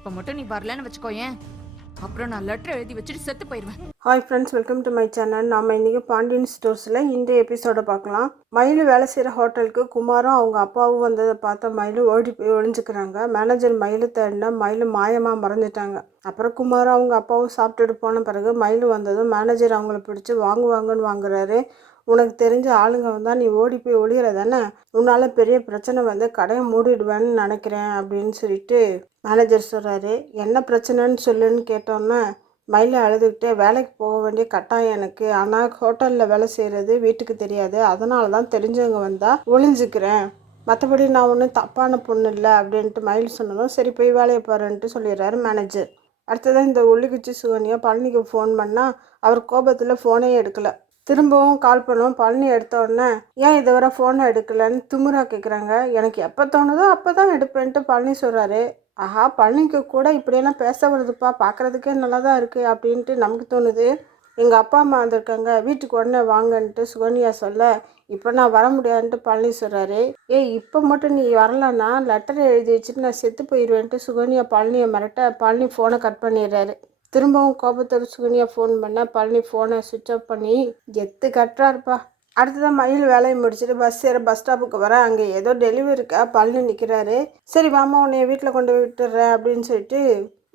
இப்ப மட்டும் நீ வரலன்னு வச்சுக்கோயேன், அப்புறம் நான் லெட்டர் எழுதி வச்சுட்டு செத்து போயிருவேன். Hi friends, welcome to my channel. நாம் இன்றைக்கி பாண்டியன் ஸ்டோர்ஸில் இந்த எபிசோடை பார்க்கலாம். மயிலு வேலை செய்கிற ஹோட்டலுக்கு குமாரும் அவங்க அப்பாவும் வந்ததை பார்த்த மயிலு ஓடி போய் ஒளிஞ்சுக்கிறாங்க. மேனேஜர் மயிலு தேடினா மயிலு மாயமாக மறந்துட்டாங்க. அப்புறம் குமாரும் அவங்க அப்பாவும் சாப்பிட்டுட்டு போன பிறகு மயிலு வந்ததும் மேனேஜர் அவங்கள பிடிச்சி வாங்குவாங்கன்னு வாங்குறாரு. உனக்கு தெரிஞ்ச ஆளுங்க வந்தால் நீ ஓடி போய் ஒளிகிற தானே, உன்னால் பெரிய பிரச்சனை வந்து கடையை மூடிடுவேன்னு நினைக்கிறேன் அப்படின்னு சொல்லிட்டு மேனேஜர் சொல்கிறாரு. என்ன பிரச்சனைன்னு சொல்லுன்னு கேட்டோன்னே மயில அழுதுகிட்டே, வேலைக்கு போக வேண்டிய கட்டாயம் எனக்கு, ஆனால் ஹோட்டலில் வேலை செய்கிறது வீட்டுக்கு தெரியாது, அதனால தான் தெரிஞ்சவங்க வந்தால் ஒளிஞ்சுக்கிறேன், மற்றபடி நான் ஒன்றும் தப்பான பொண்ணு இல்லை அப்படின்ட்டு மயில் சொன்னதும் சரி போய் வேலையை பாருன்ட்டு சொல்லிடுறாரு மேனேஜர். அடுத்ததான் இந்த ஒல்லிக்குச்சி சுகன்யா பழனிக்கு ஃபோன் பண்ணால் அவர் கோபத்தில் ஃபோனே எடுக்கலை. திரும்பவும் கால் பண்ணுவோம். பழனி எடுத்த உடனே ஏன் இதுவரை ஃபோனை எடுக்கலன்னு திமுறா கேட்குறாங்க. எனக்கு எப்போ தோணுதோ அப்போ தான் எடுப்பேன்ட்டு பழனி சொல்கிறாரு. ஆஹா, பழனிக்கு கூட இப்படியெல்லாம் பேச வருதுப்பா, பார்க்குறதுக்கே நல்லா தான் இருக்குது அப்படின்ட்டு நமக்கு தோணுது. எங்கள் அப்பா அம்மா வந்திருக்காங்க, வீட்டுக்கு உடனே வாங்கன்ட்டு சுகன்யா சொல்ல, இப்போ நான் வர முடியாதுன்ட்டு பழனி சொல்கிறாரு. ஏய், இப்போ மட்டும் நீ வரலன்னா லெட்டரை எழுதி வச்சுட்டு நான் செத்து போயிடுவேன்ட்டு சுகன்யா பழனியை மிரட்ட பழனி ஃபோனை கட் பண்ணிடுறாரு. திரும்பவும் கோபத்தோடு சுகன்யா ஃபோன் பண்ண பழனி ஃபோனை சுவிட்ச் ஆஃப் பண்ணி எத்து கட்டுறாருப்பா. அடுத்ததான் மயில் வேலையை முடிச்சுட்டு பஸ் ஸ்டாப்புக்கு வர அங்கே ஏதோ டெலிவரிக்கா பழனி நிற்கிறாரு. சரி வாமா, உன்னைய வீட்டில் கொண்டு போய் விட்டுறேன் அப்படின்னு சொல்லிட்டு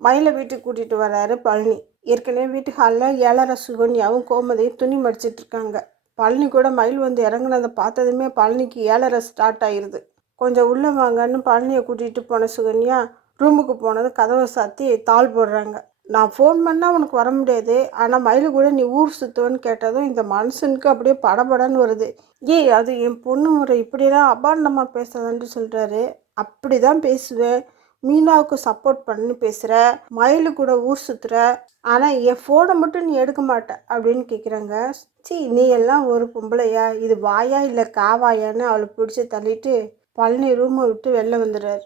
மயிலை வீட்டுக்கு கூட்டிகிட்டு வர்றாரு பழனி. ஏற்கனவே வீட்டு ஹாலில் ஏழரை சுகன்யாவும் கோமதியும் துணி மடிச்சிட்டு இருக்காங்க. பழனி கூட மயில் வந்து இறங்குனதை பார்த்ததுமே பழனிக்கு ஏழரை ஸ்டார்ட் ஆயிடுது. கொஞ்சம் உள்ளே வாங்கன்னு பழனியை கூட்டிகிட்டு போன சுகன்யா ரூமுக்கு போனது கதவை சாத்தி தாள் போடுறாங்க. நான் ஃபோன் பண்ணால் உனக்கு வர முடியாது, ஆனால் மயிலு கூட நீ ஊர் சுற்றுவன்னு கேட்டதும் இந்த மனுஷனுக்கு அப்படியே படபடன்னு வருது. ஏய், அது என் பொண்ணு முறை இப்படிலாம் அபாண்டமாக பேசாதான்ட்டு சொல்கிறாரு. அப்படி தான் பேசுவேன், மீனாவுக்கு சப்போர்ட் பண்ணி பேசுகிற, மயிலு கூட ஊர் சுற்றுற, ஆனால் என் ஃபோனை மட்டும் நீ எடுக்க மாட்ட அப்படின்னு கேட்குறாங்க. சீ, நீ எல்லாம் ஒரு பொம்பளையா, இது வாயா இல்லை காவாயான்னு அவளை பிடிச்சி தள்ளிட்டு பழனி ரூமை விட்டு வெளில வந்துடுறாரு.